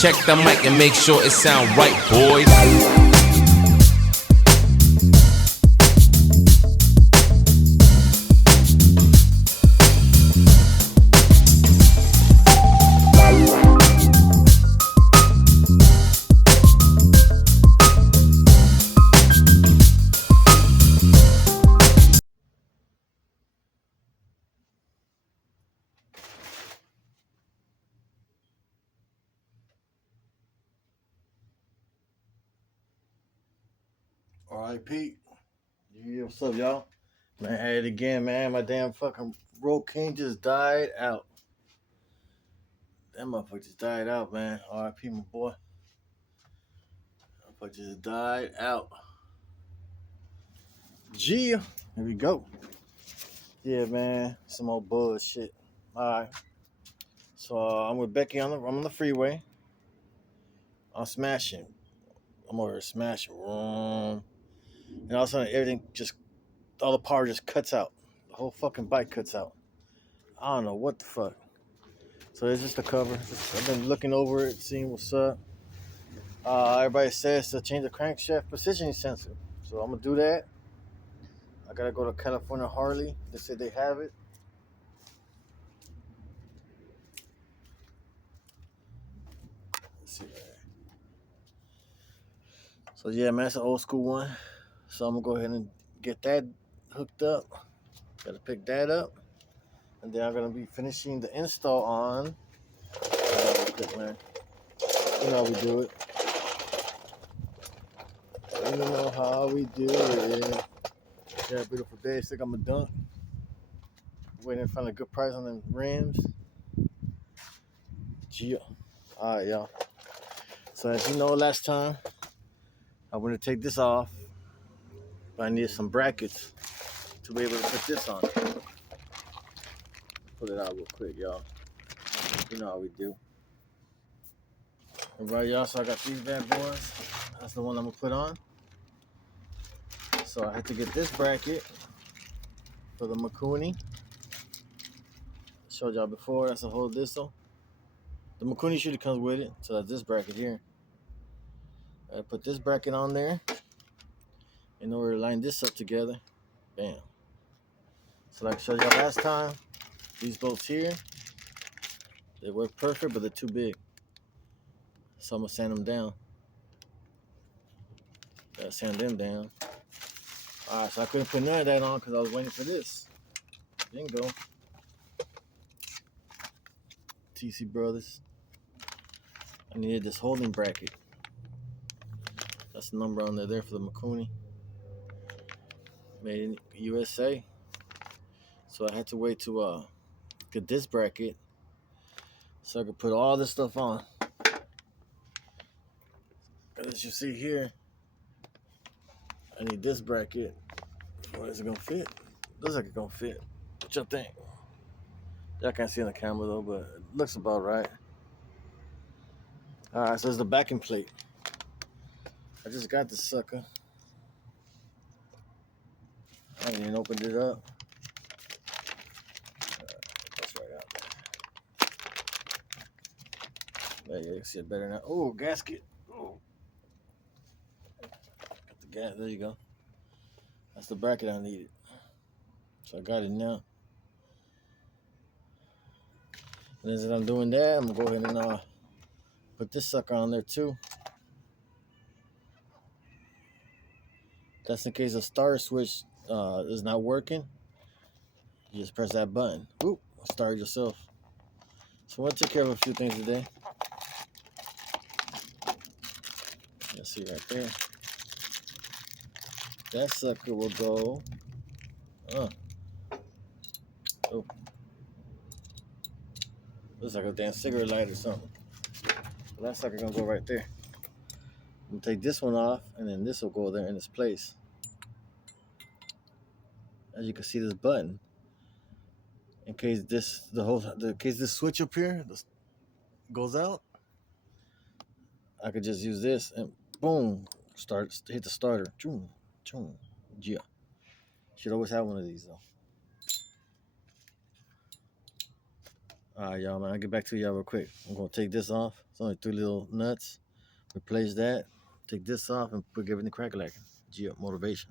Check the mic and make sure it sound right, boys. Alright, Pete. Yeah, what's up, y'all? Man, I had it again, man. My damn fucking Road King just died out. That motherfucker just died out, man. R.I.P. my boy. Motherfucker just died out. Gia. Here we go. Yeah, man. Some old bullshit. Alright. So I'm with Becky I'm on the freeway. I'm smashing. I'm over here smashing. And all of a sudden everything just all the power just cuts out. The whole fucking bike cuts out. I don't know what the fuck. So it's just a cover. I've been looking over it, seeing what's up. Everybody says to change the crankshaft positioning sensor. So I'm gonna do that. I gotta go to California Harley. They said they have it. Let's see. So yeah, man, it's an old school one. So I'm gonna go ahead and get that hooked up. Gotta pick that up. And then I'm gonna be finishing the install on. Quick, man. You know how we do it. You know how we do it. Yeah, beautiful day. Think I'm a dunk. Waiting to find a good price on them rims. Gee. Alright, y'all. So as you know, last time I want to take this off, but I needed some brackets to be able to put this on. Pull it out real quick, y'all. You know how we do. Alright, y'all. So I got these bad boys. That's the one I'm gonna put on. So I had to get this bracket for the mikuni. Showed y'all before. That's a whole distal. The mikuni usually comes with it. So that's this bracket here. I put this bracket on there in order to line this up together. Bam. So like I showed y'all last time, these bolts here, they work perfect, but they're too big. So I'm gonna sand them down. Gotta sand them down. Alright, so I couldn't put none of that on because I was waiting for this. Didn't go. TC Brothers. I needed this holding bracket. That's the number on there for the mikuni. Made in USA. So I had to wait to get this bracket so I could put all this stuff on. As you see here, I need this bracket. What is it gonna fit? Looks like it's gonna fit. What y'all think? Y'all can't see on the camera though, but it looks about right. Alright, so it's the backing plate. I just got this sucker. I haven't even opened it up. That's right out there. There you can see it better now. Oh, gasket. Oh. Got the gas. There you go. That's the bracket I needed. So I got it now. And as I'm doing that, I'm gonna go ahead and put this sucker on there too. That's in case the starter switch is not working. You just press that button. Oop, start yourself. So we'll take care of a few things today. You see right there. That sucker will go. Oh. Looks like a damn cigarette light or something. So that sucker gonna go right there. I'm gonna take this one off, and then this will go there in its place. As you can see, this button. In case this this switch up here goes out, I could just use this and boom, hit the starter. Choom, choom, yeah. Should always have one of these though. All right, y'all, man. I'll get back to y'all real quick. I'm gonna take this off. It's only three little nuts. Replace that. Take this off and put everything crack lacking. G up motivation.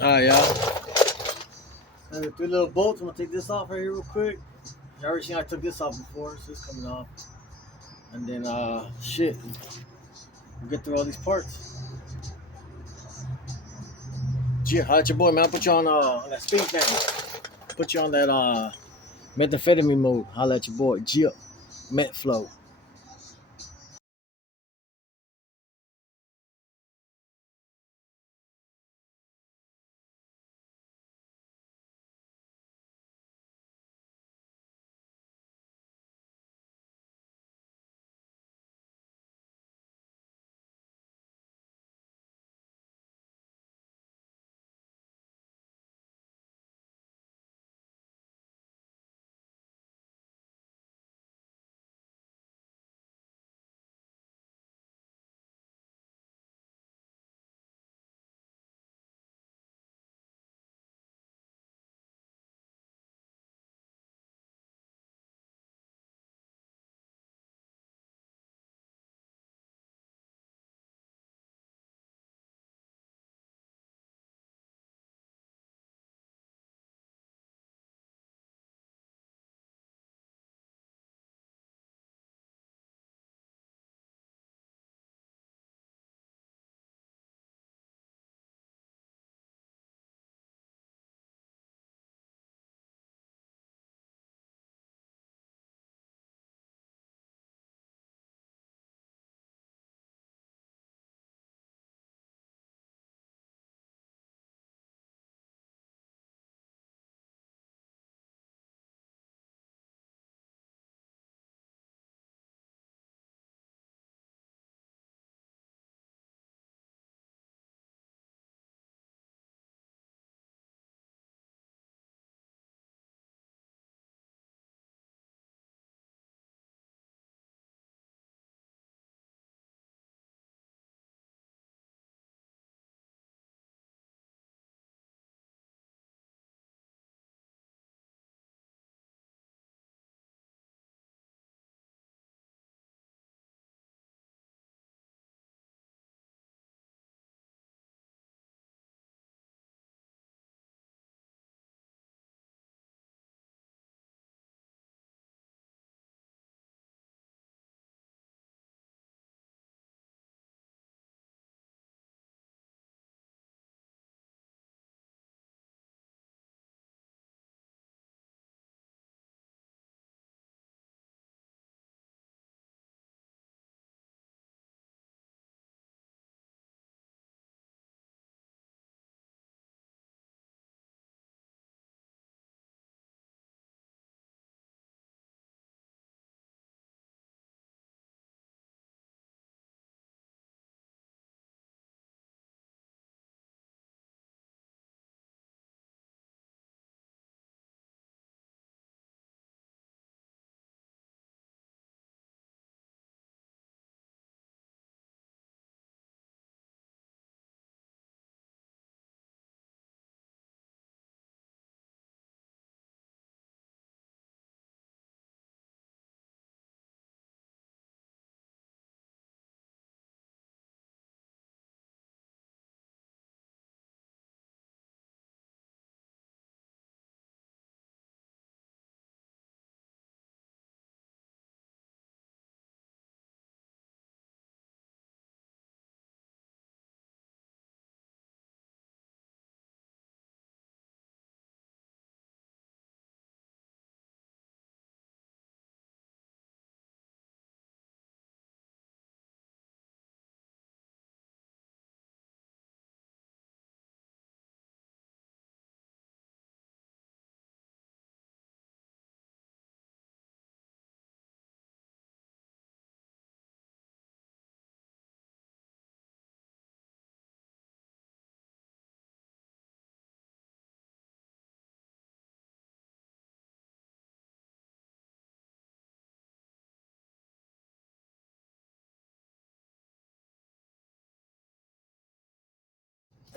All right, y'all. Three little bolts. I'm gonna take this off right here real quick. You already seen I took this off before, so it's coming off. And then shit. We'll get through all these parts. G, how at your boy, man? I'll put you on that speed thing. Put you on that methamphetamine mode. Holla at your boy. G up. Met flow.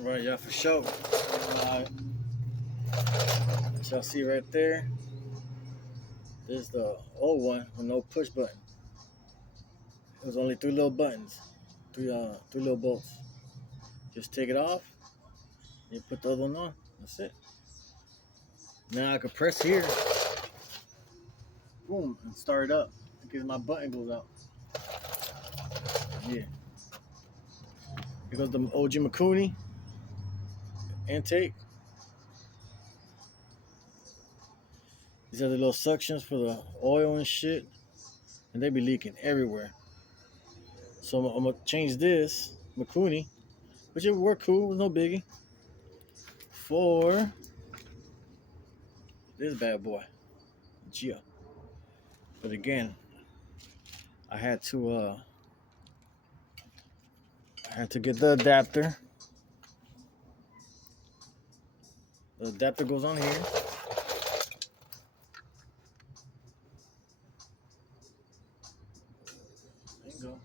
All right, for sure. Y'all see right there. This is the old one with no push button. It was only 3 little buttons, three little bolts. Just take it off. You put the other one on. That's it. Now I can press here, boom, and start it up because my button goes out. Yeah. Here goes the OG Mikuni intake. These are the little suctions for the oil and shit, and they be leaking everywhere. So I'm gonna change this Mikuni, which it work cool, no biggie, for this bad boy, Gia. But again, I had to get the adapter. The adapter goes on here. There you go.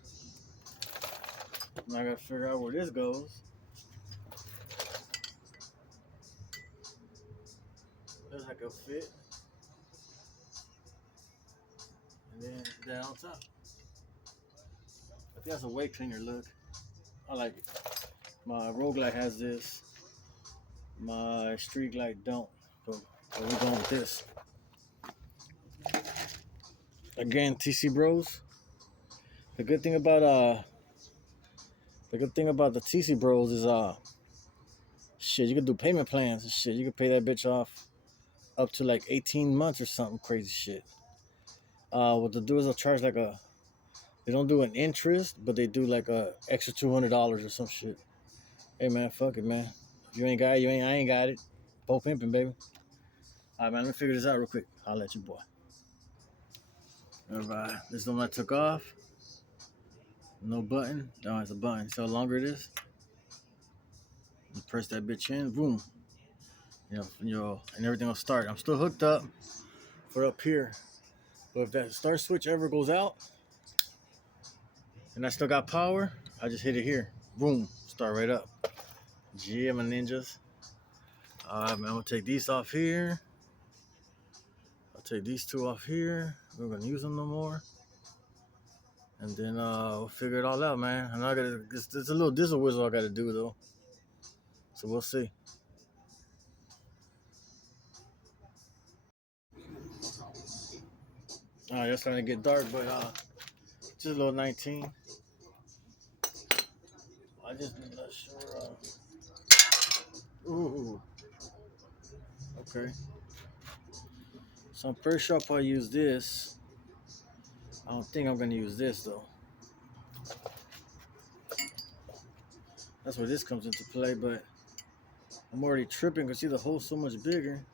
Now I gotta figure out where this goes. There's like a fit. And then down on top. I think that's a way cleaner look. I like it. My road light has this. My street light don't. So we're going with this. Again, TC Bros. The good thing about the TC Bros is shit, you can do payment plans and shit. You can pay that bitch off up to like 18 months or something crazy shit. What they'll do is they'll charge like they don't do an interest, but they do like a extra $200 or some shit. Hey man, fuck it, man. If you ain't got it, I ain't got it. Po pimping, baby. All right, man, let me figure this out real quick. I'll let you, boy. All right, this is the one I took off. No button. No, it's a button. See how longer it is? You press that bitch in, boom. And everything will start. I'm still hooked up for up here. But if that start switch ever goes out, and I still got power, I just hit it here. Boom, start right up. Yeah, my ninjas. All right, man, I'm gonna take these off here. I'll take these two off here. We're gonna use them no more. And then we'll figure it all out, man. And I gotta, there's a little diesel whistle I gotta do though. So we'll see. All right, it's starting to get dark, but just a little 19. I just not sure. Ooh, okay. So I'm pretty sure I'll probably use this. I don't think I'm gonna use this though. That's where this comes into play, but I'm already tripping because see the hole's so much bigger.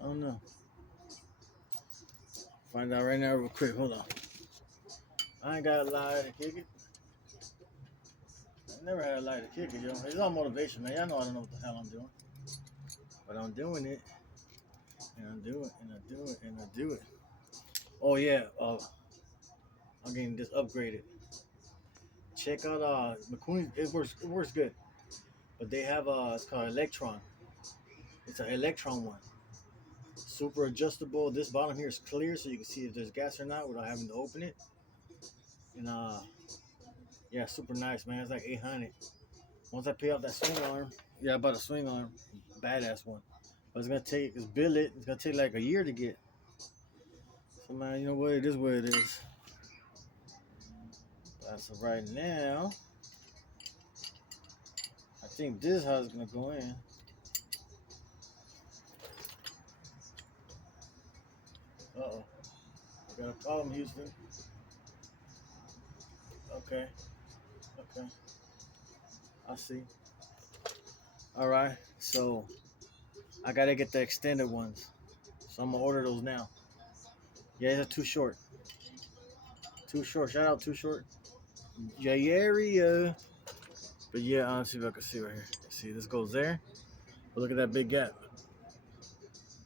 I don't know. Find out right now real quick. Hold on. I ain't got a lighter to kick it. I never had a lighter to kick it, yo. It's all motivation, man. Y'all know I don't know what the hell I'm doing. But I'm doing it. And I do it. And I do it. And I do it. Oh yeah. I'm getting this upgraded. Check out mikuni. It works good. But they have it's called Electron. It's an Electron one. Super adjustable. This bottom here is clear so you can see if there's gas or not without having to open it. And yeah, super nice, man. It's like 800. Once I pay off that swing arm, yeah, I bought a swing arm, badass one. But it's gonna take, it's billet. It's gonna take like a year to get. So man, you know what? It is what it is. So right now, I think this is how it's gonna go in. Uh-oh. We got a problem, Houston. Okay. I see. All right. So I gotta get the extended ones. So I'm gonna order those now. Yeah, they're too short. Too short. Shout out Too Short. Yeah, area. But yeah, let's see if I can see right here. See, this goes there. But look at that big gap.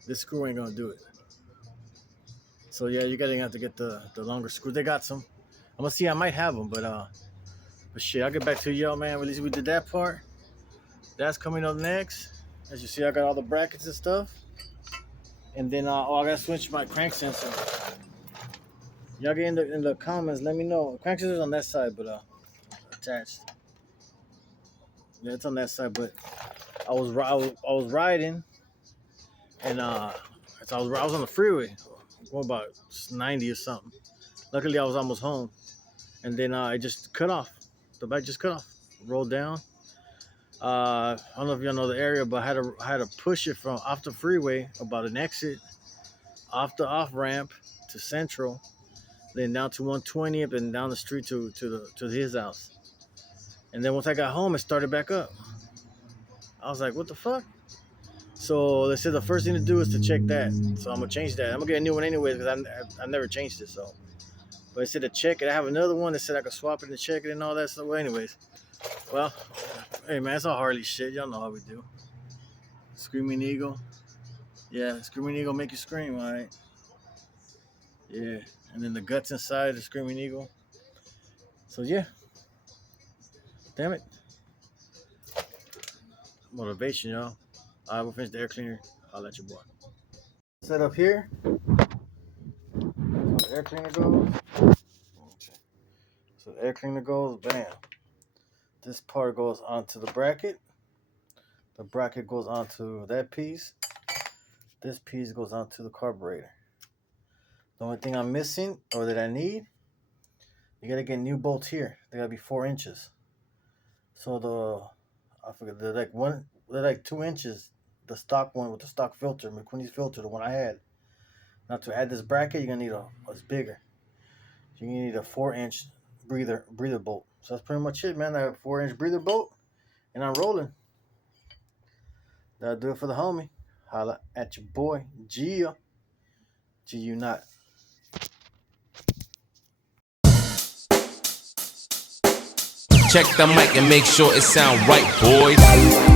This screw ain't gonna do it. So yeah, you're gonna have to get the longer screw. They got some. I'm gonna see. I might have them, but shit, I'll get back to y'all, man. At least we did that part. That's coming up next. As you see, I got all the brackets and stuff. And then I gotta switch my crank sensor. Y'all get in the comments. Let me know. Crank sensor's on that side, but attached. Yeah, it's on that side. But I was riding, and so I was on the freeway, going about 90 or something. Luckily, I was almost home, and then it just cut off. The bike just cut off, rolled down. I don't know if y'all know the area, but I had to push it from off the freeway about an exit, off the off ramp to Central, then down to 120th, and down the street to his house. And then once I got home, it started back up. I was like, what the fuck? So they said the first thing to do is to check that. So I'm gonna change that. I'm gonna get a new one anyways because I never changed it. So, but they said to check it. I have another one that said I could swap it and check it and all that. So, well, anyways, well, hey man, it's all Harley shit. Y'all know how we do. Screaming Eagle, yeah, Screaming Eagle make you scream, all right. Yeah, and then the guts inside the Screaming Eagle. So yeah, damn it, motivation, y'all. All right, we'll finish the air cleaner. I'll let you boy. Set up here. So the air cleaner goes. So the air cleaner goes, bam. This part goes onto the bracket. The bracket goes onto that piece. This piece goes onto the carburetor. The only thing I'm missing, or that I need, you gotta get new bolts here. They gotta be 4 inches. So I forget, they're like 2 inches. The stock one with the stock filter, mikuni's filter, the one I had. Now to add this bracket, you're gonna need it's bigger. You're gonna need a 4-inch breather bolt. So that's pretty much it, man. I have a 4-inch breather bolt, and I'm rolling. That'll do it for the homie. Holla at your boy, Gia. G not. Check the mic and make sure it sound right, boys.